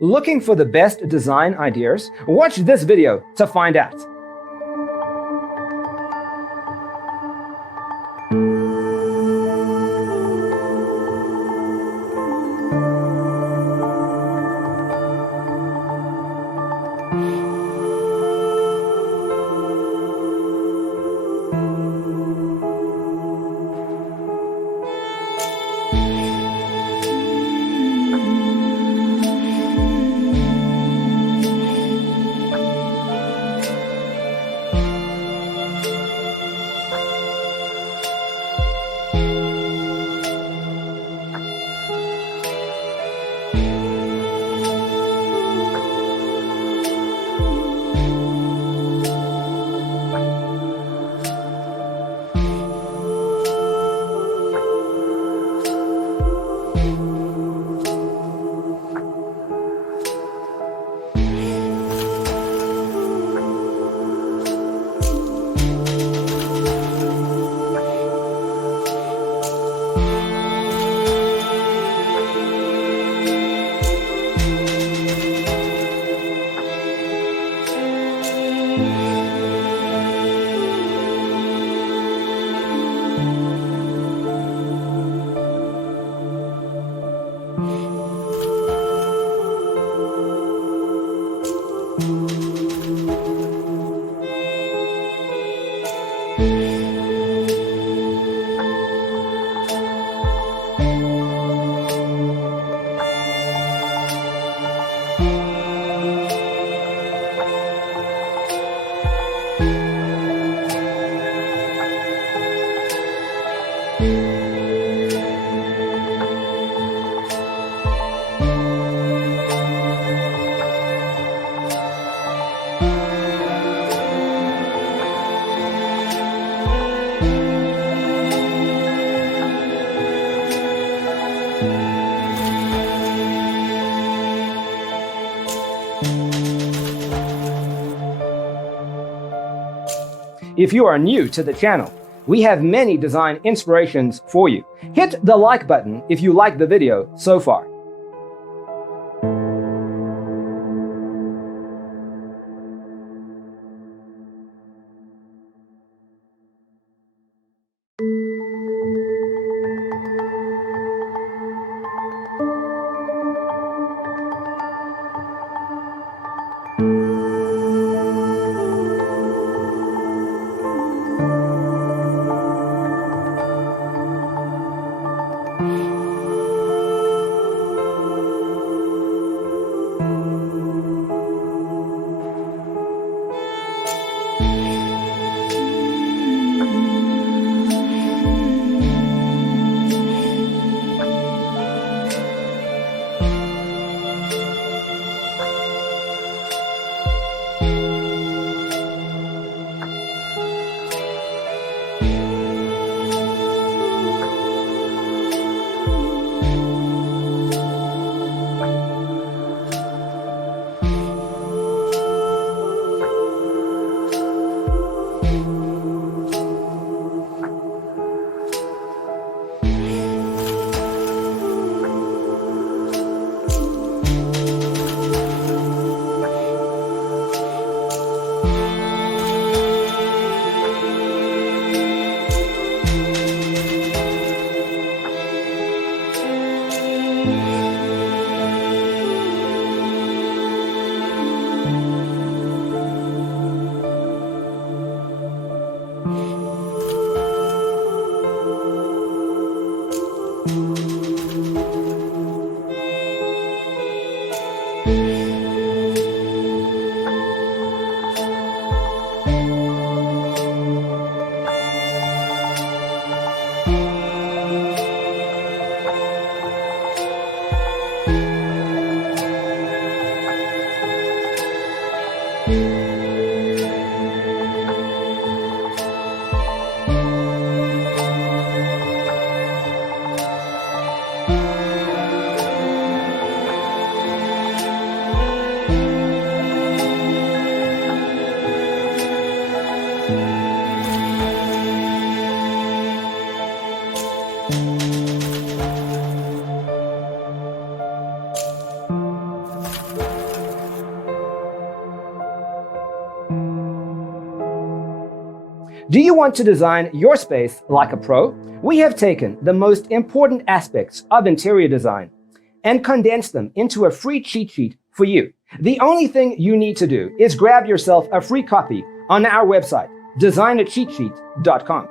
Looking for the best design ideas? Watch this video to find out. If you are new to the channel, we have many design inspirations for you. Hit the like button if you like the video so far. Do you want to design your space like a pro? We have taken the most important aspects of interior design and condensed them into a free cheat sheet for you. The only thing you need to do is grab yourself a free copy on our website, designercheatsheet.com.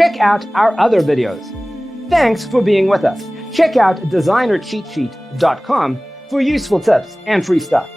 Check out our other videos. Thanks for being with us. Check out designercheatsheet.com for useful tips and free stuff.